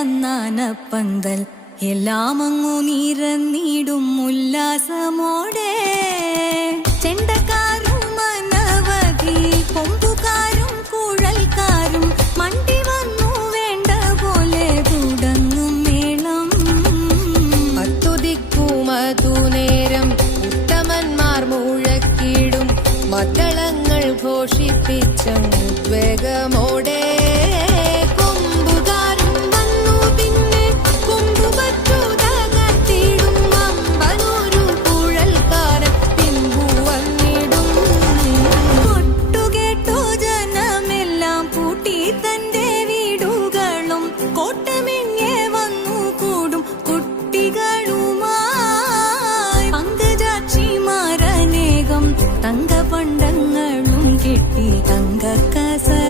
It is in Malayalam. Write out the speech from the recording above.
വന്നാനപ്പന്തൽ എല്ലാം അങ്ങു നിറഞ്ഞിടും ഉല്ലാസമോടെ. ചെണ്ടക്കാരും അനവധി കൊമ്പുകാരും കുഴൽക്കാരും മണ്ടി വന്നു വേണ്ട പോലെ തുടങ്ങും മേളം. അത്തുതിക്കുമതുനേരം ഉത്തമന്മാർ മുഴക്കിടും മദ്ദളങ്ങൾ ഘോഷിപ്പിച്ചും ഉദ്വേഗമോടെ.